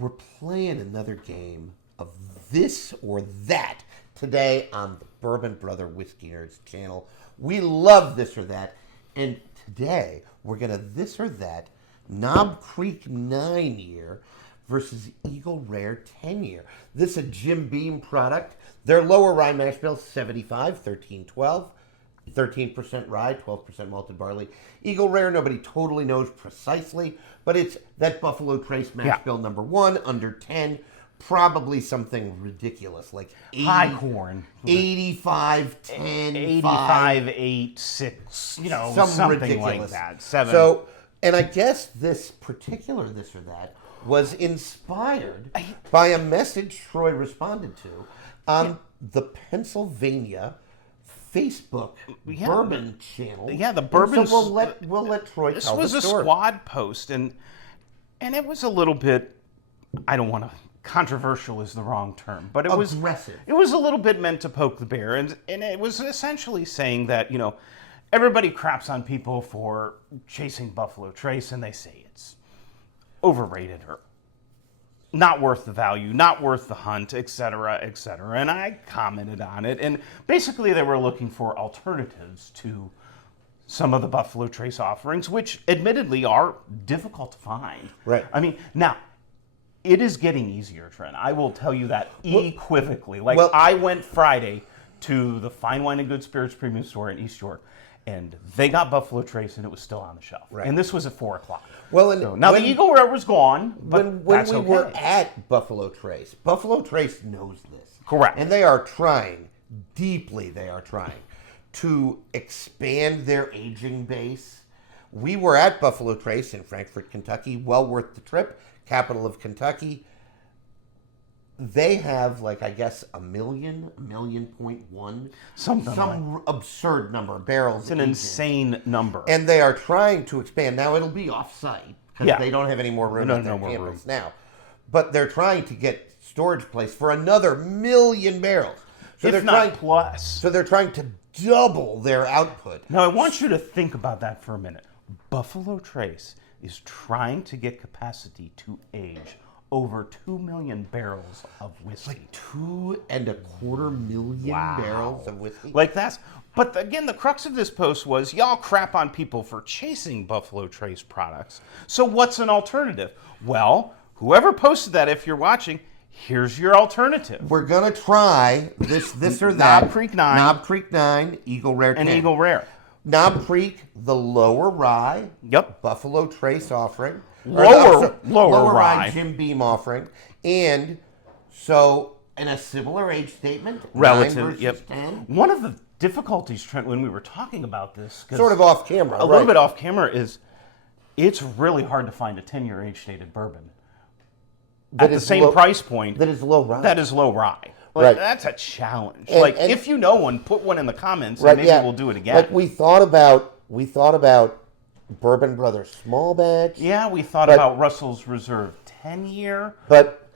we're playing another game of this or that today on the Bourbon Brother Whiskey Nerds channel. We love this or that, and today we're going to this or that Knob Creek 9-year versus Eagle Rare 10-year. This is a Jim Beam product. Their lower rye mash bill, 75, 1312. 13% rye, 12% malted barley. Eagle Rare, nobody totally knows precisely, but it's that Buffalo Trace mash bill number 1, under 10, probably something ridiculous, like 80, high corn. 85, 10, 85, 8, 6, something ridiculous like that. 7. So, and I guess this particular this or that was inspired by a message Troy responded to on the Pennsylvania Facebook Bourbon channel. Yeah, the Bourbon. So we'll let Troy tell the story. This was a squad post, and it was a little bit. I don't want to. Controversial is the wrong term, but it was aggressive. It was a little bit meant to poke the bear, and it was essentially saying that everybody craps on people for chasing Buffalo Trace, and they say it's overrated or not worth the value, not worth the hunt, etc., etc. And I commented on it, and basically they were looking for alternatives to some of the Buffalo Trace offerings, which admittedly are difficult to find. Right. I mean, now, it is getting easier, Trent. I will tell you that equivocally. I went Friday to the Fine Wine and Good Spirits Premium Store in East York, and they got Buffalo Trace, and it was still on the shelf. Right. And this was at 4 o'clock. Well, and so now the Eagle Rare was gone, but when we were at Buffalo Trace knows this. Correct. And they are trying, deeply they are trying, to expand their aging base. We were at Buffalo Trace in Frankfort, Kentucky, well worth the trip, capital of Kentucky. They have, I guess, 1.1 million, some absurd number of barrels. It's an insane number. And they are trying to expand. Now, it'll be off-site, because they don't have any more room at their campus now. But they're trying to get storage place for another 1 million barrels. So if not plus. So they're trying to double their output. Now, I want you to think about that for a minute. Buffalo Trace is trying to get capacity to age over 2 million barrels of whiskey. 2.25 million barrels of whiskey? But again, the crux of this post was, y'all crap on people for chasing Buffalo Trace products. So what's an alternative? Well, whoever posted that, if you're watching, here's your alternative. We're going to try this or that. Knob Creek 9. Knob Creek 9, Eagle Rare 10. And Eagle Rare. Knob Creek, the lower rye. Yep. Buffalo Trace offering. Lower rye Jim Beam offering. And so, in a similar age statement, relative, 9 versus 10. One of the difficulties, Trent, when we were talking about this, sort of off camera, a little bit off camera, is it's really hard to find a 10-year age-stated bourbon at the same price point. That is low rye. That is low rye. That's a challenge. And if you know one, put one in the comments, and maybe we'll do it again. We thought about Bourbon Brothers small batch. Yeah, we thought about Russell's Reserve 10-year. But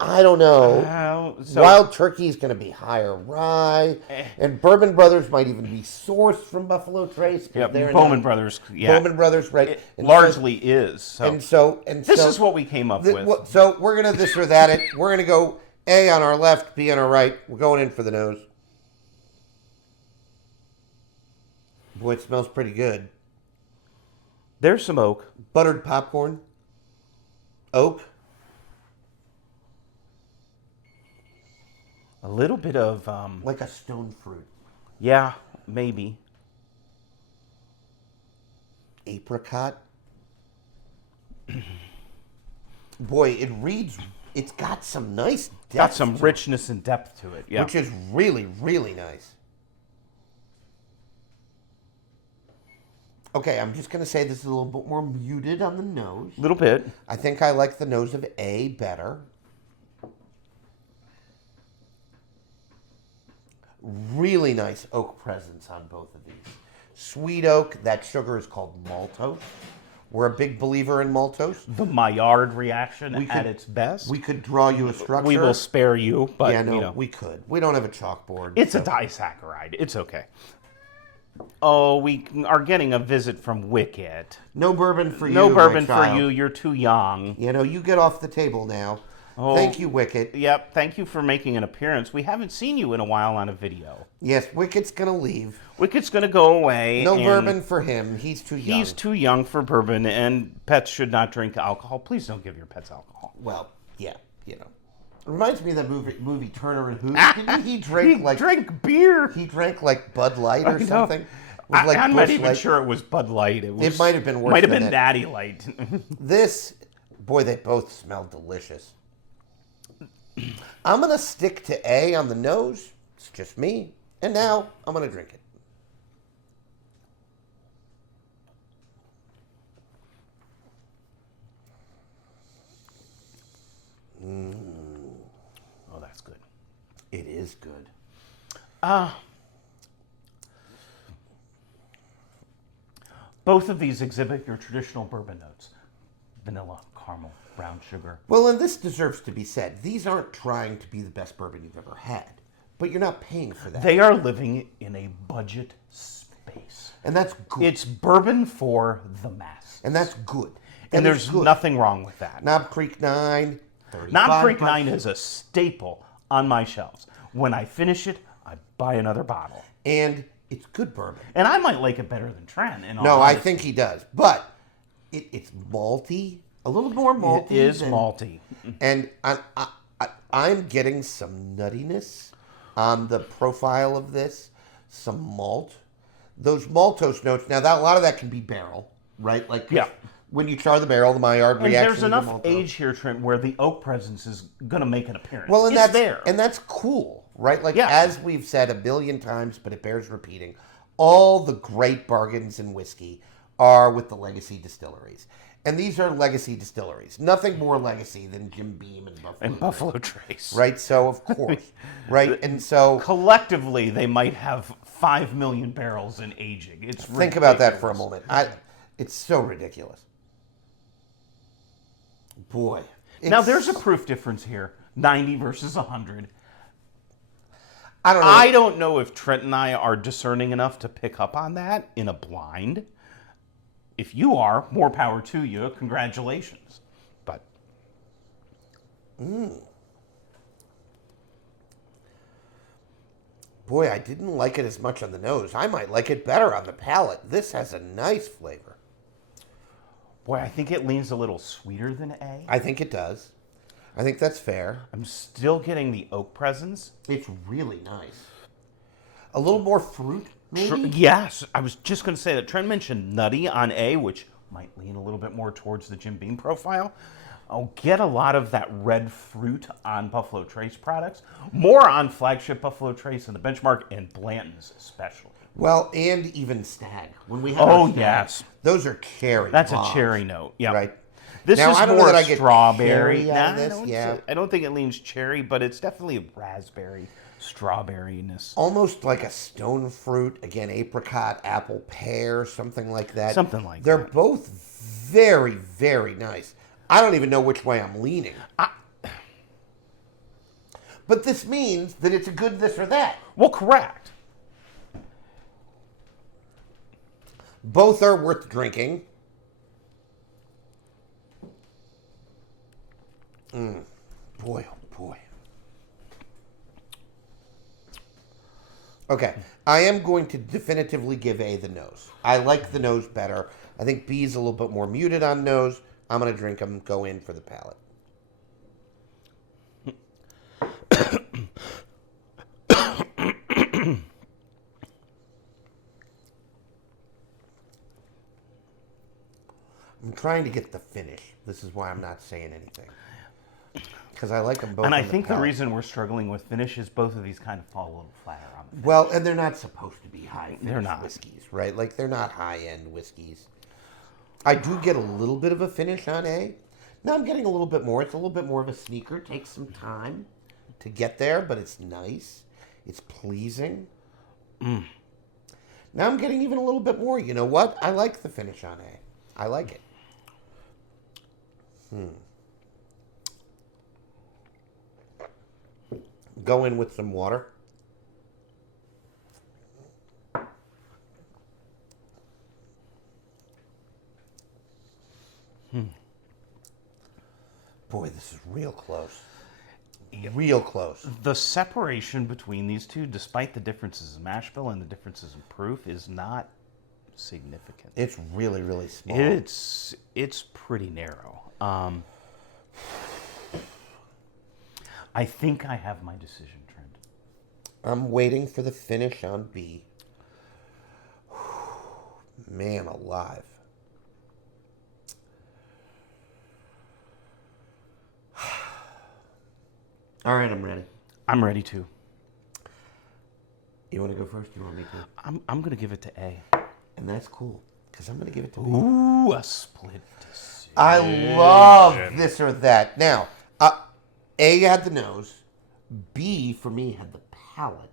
I don't know. Wild Turkey is going to be higher rye, and Bourbon Brothers might even be sourced from Buffalo Trace. Yeah, Bowman Brothers. Yeah, Bowman Brothers, right? Largely is. So. And this is what we came up with. So we're gonna this or that it. We're gonna go A on our left, B on our right. We're going in for the nose. Boy, it smells pretty good. There's some oak. Buttered popcorn. Oak. A little bit of... like a stone fruit. Yeah, maybe. Apricot. Boy, it reads... It's got some nice depth. Got some richness and depth to it, yeah. Which is really, really nice. Okay, I'm just going to say this is a little bit more muted on the nose. A little bit. I think I like the nose of A better. Really nice oak presence on both of these. Sweet oak, that sugar is called maltose. We're a big believer in maltose. The Maillard reaction at its best. We could draw you a structure. We will spare you, but yeah, no, we could. We don't have a chalkboard. It's a disaccharide. It's okay. Oh, we are getting a visit from Wicket. No bourbon for you, No my bourbon for child. you. You're too young. You know, you get off the table now. Oh, Thank you, Wicket. Yep. Thank you for making an appearance. We haven't seen you in a while on a video. Yes, Wicket's gonna leave. Wicket's going to go away. No and bourbon for him. He's too young. He's too young for bourbon, and pets should not drink alcohol. Please don't give your pets alcohol. Well, yeah, you know. It reminds me of that movie Turner and Hooch. Didn't he drink like drink beer? he drank like Bud Light or I know. something? With like I'm not Busch even Light. sure it was Bud Light. It might have been worse Might have than been that. Natty Light. This, boy, they both smell delicious. I'm gonna stick to A on the nose. It's just me. And now I'm gonna drink it. Oh, that's good. It is good. Both of these exhibit your traditional bourbon notes: vanilla, caramel, brown sugar. Well, and this deserves to be said. These aren't trying to be the best bourbon you've ever had, but you're not paying for that. They are living in a budget space. And that's good. It's bourbon for the masses. And that's good. And That is there's good. nothing wrong with that. Knob Creek 9, 35 Knob Creek bucks. 9 is a staple on my shelves. When I finish it, I buy another bottle. And it's good bourbon. And I might like it better than Trent. In all No, I honesty. think he does. But it's malty, a little more malty. It is than- malty. And I'm getting some nuttiness on the profile of this, some malt. Those maltose notes, now that a lot of that can be barrel, right? Like Yeah. when you char the barrel, the Maillard And reaction. there's is a enough maltose. age here, Trent, where the oak presence is going to make an appearance. Well, and it's that's there. and that's cool, right? Like Yeah. as we've said a billion times, but it bears repeating, all the great bargains in whiskey are with the legacy distilleries. And these are legacy distilleries. Nothing more legacy than Jim Beam and Buffalo. and Buffalo Trace. Right? So of course. Right? And so Collectively, they might have 5 million barrels in aging. It's think about that for a ridiculous. moment. It's so ridiculous. Boy. Now, it's- there's a proof difference here, 90 versus 100. I don't know. I don't know if Trent and I are discerning enough to pick up on that in a blind. If you are, more power to you. Congratulations. But Boy, I didn't like it as much on the nose. I might like it better on the palate. This has a nice flavor. boy, I think it leans a little sweeter than A. I think it does. I think that's fair. I'm still getting the oak presence. It's really nice. A little more fruit, maybe? Yes, I was just going to say that Trent mentioned nutty on A, which might lean a little bit more towards the Jim Beam profile. I'll get a lot of that red fruit on Buffalo Trace products. More on flagship Buffalo Trace and the Benchmark and Blanton's especially. Well, and even Stag. When we have Oh, our Stag, yes. those are cherry. That's bombs, a cherry note. Yeah. Right. This Now, is I don't know more that I get strawberry. cherry out of Nah, this, yeah. I don't think it leans cherry, but it's definitely raspberry, strawberryness. Almost like a stone fruit. Again, apricot, apple, pear, something like that. Something like They're that. both very, very nice. I don't even know which way I'm leaning. But this means that it's a good this or that. Well, correct. Both are worth drinking. Boy, oh boy. Okay, I am going to definitively give A the nose. I like the nose better. I think B is a little bit more muted on nose. I'm going to drink them, go in for the palate. I'm trying to get the finish. This is why I'm not saying anything. Because I like them both. And I on think the palate. reason we're struggling with finish is both of these kind of fall a little flatter on the Well, and they're not supposed to be high They're finish not. whiskeys, right? Like they're not high end whiskeys. I do get a little bit of a finish on A. Now I'm getting a little bit more. It's a little bit more of a sneaker. It takes some time to get there, but it's nice. It's pleasing. Now I'm getting even a little bit more. You know what? I like the finish on A. I like it. Go in with some water. Boy, this is real close. Real close. The separation between these two, despite the differences in mash bill and the differences in proof, is not significant. It's really, really small. It's pretty narrow. I think I have my decision, Trent. I'm waiting for the finish on B. Man alive. All right, I'm ready. I'm ready too. You want to go first? You want me to? I'm going to give it to A. And that's cool, because I'm going to give it to B. Ooh, a split decision. I love this or that. Now, A had the nose. B, for me, had the palate.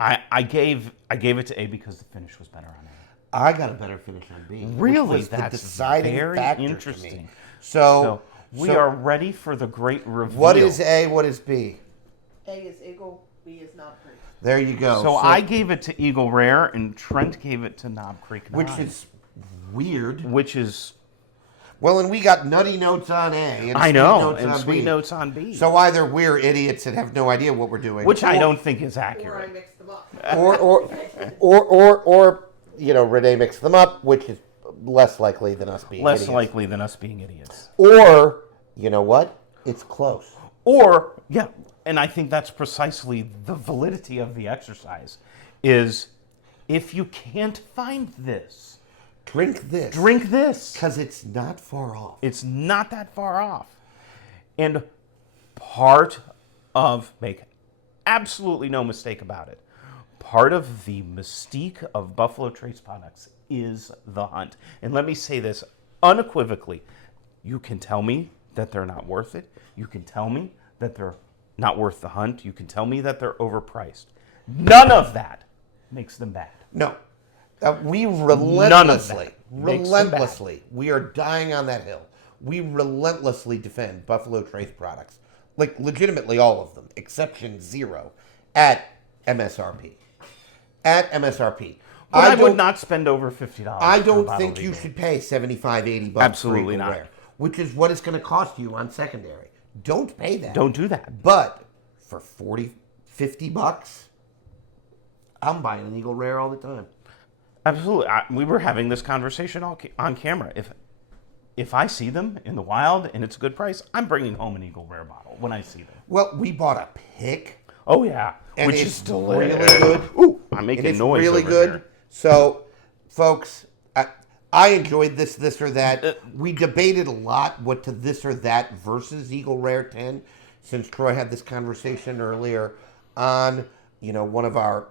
I gave it to A because the finish was better on A. I got a better finish on B. Really? Which was That's the deciding very factor interesting. to me. So we are ready for the great reveal. What is A? What is B? A is Eagle, B is Knob Creek. There you go. So I gave it to Eagle Rare, and Trent gave it to Knob Creek 9. Which is weird. Which is... Well, and we got nutty notes on A. And I sweet know, notes and on sweet B. notes on B. So either we're idiots and have no idea what we're doing. Which I don't think is Or I accurate. mixed them up. Or you know, Renee mixed them up, which is less likely than us being Less idiots. likely than us being idiots. Or, you know what? It's close. Or, yeah, and I think that's precisely the validity of the exercise, is if you can't find this, Drink this. drink this. Because it's not far off. It's not that far off. And part of, make absolutely no mistake about it, part of the mystique of Buffalo Trace products is the hunt. And let me say this unequivocally. You can tell me that they're not worth it. You can tell me that they're not worth the hunt. You can tell me that they're overpriced. None of that makes them bad. No. We None of relentlessly, that makes them relentlessly, we are dying on that hill. We relentlessly defend Buffalo Trace products. Like, legitimately all of them, exception zero, at MSRP. At MSRP. But I would don't- not spend over $50. I for a don't bottle think of you Eagle. should pay $75, $80 Absolutely for Eagle not. Rare, which is what it's going to cost you on secondary. Don't pay that. Don't do that. But for $40, $50, I'm buying an Eagle Rare all the time. Absolutely. We were having this conversation on camera. If I see them in the wild and it's a good price, I'm bringing home an Eagle Rare bottle when I see them. Well, we bought a pick. Oh, yeah. And Which it's is delicious. really good. Ooh, I'm It making is noise really over good. here. So, folks, I enjoyed this or that. We debated a lot what to this or that versus Eagle Rare 10, since Troy had this conversation earlier on, you know, one of our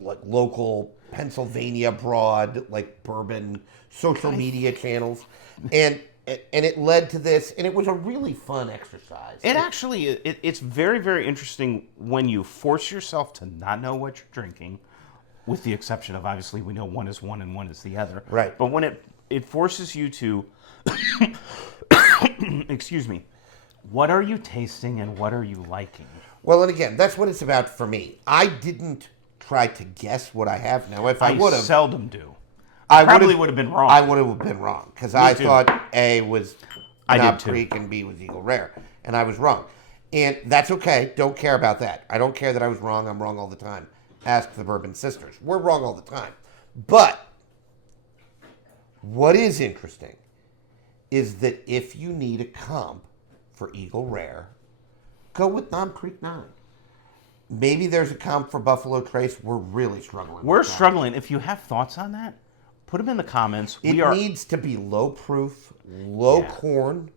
like local Pennsylvania broad like bourbon social media channels, and it led to this, and it was a really fun exercise. It actually, it's very, very interesting when you force yourself to not know what you're drinking, with the exception of, obviously, we know one is one and one is the other. Right. But when it forces you to, excuse me, what are you tasting and what are you liking? Well, and again, that's what it's about for me. I didn't try to guess what I have now. If I would have, seldom do. I probably would have been wrong. I would have been wrong because I too. thought A was I Knob did too. Creek and B was Eagle Rare, and I was wrong. And that's okay. Don't care about that. I don't care that I was wrong. I'm wrong all the time. Ask the Bourbon Sisters. We're wrong all the time. But what is interesting is that if you need a comp for Eagle Rare, go with Knob Creek 9. Maybe there's a comp for Buffalo Trace. We're really struggling. We're with that. struggling. If you have thoughts on that, put them in the comments. It needs to be low proof, low corn,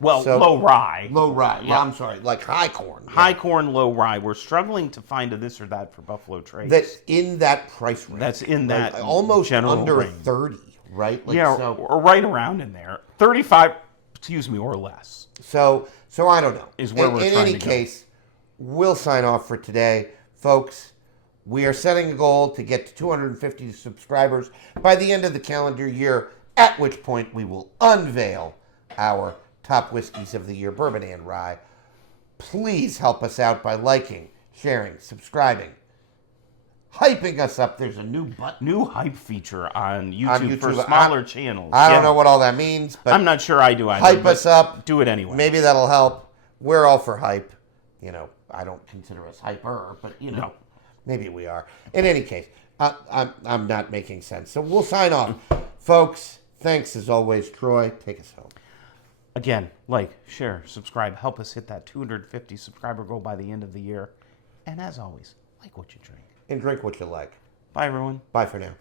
well, so- low rye. low rye. Yeah. Well, I'm sorry, like high corn. Yeah. High corn, low rye. We're struggling to find a this or that for Buffalo Trace. That's in that price range. That's in that almost general under range. 30, right? Like, yeah, So, or right around in there. 35, excuse me, or less. so I don't know. Is where we're in trying any to go. case, we'll sign off for today, folks. We are setting a goal to get to 250 subscribers by the end of the calendar year, at which point we will unveil our top whiskeys of the year, bourbon and rye. Please help us out by liking, sharing, subscribing, hyping us up. There's a new button. New hype feature on YouTube, for YouTube. smaller channels. I don't Yeah. know what all that means, but I'm not sure I do either. hype but us up. Do it anyway. Maybe that'll help. We're all for hype. You know, I don't consider us hyper, but you know, No. maybe we are. In any case, I'm not making sense. So we'll sign off, folks. Thanks as always, Troy. Take us home. Again, like, share, subscribe. Help us hit that 250 subscriber goal by the end of the year. And as always, like what you drink. And drink what you like. Bye, everyone. Bye for now.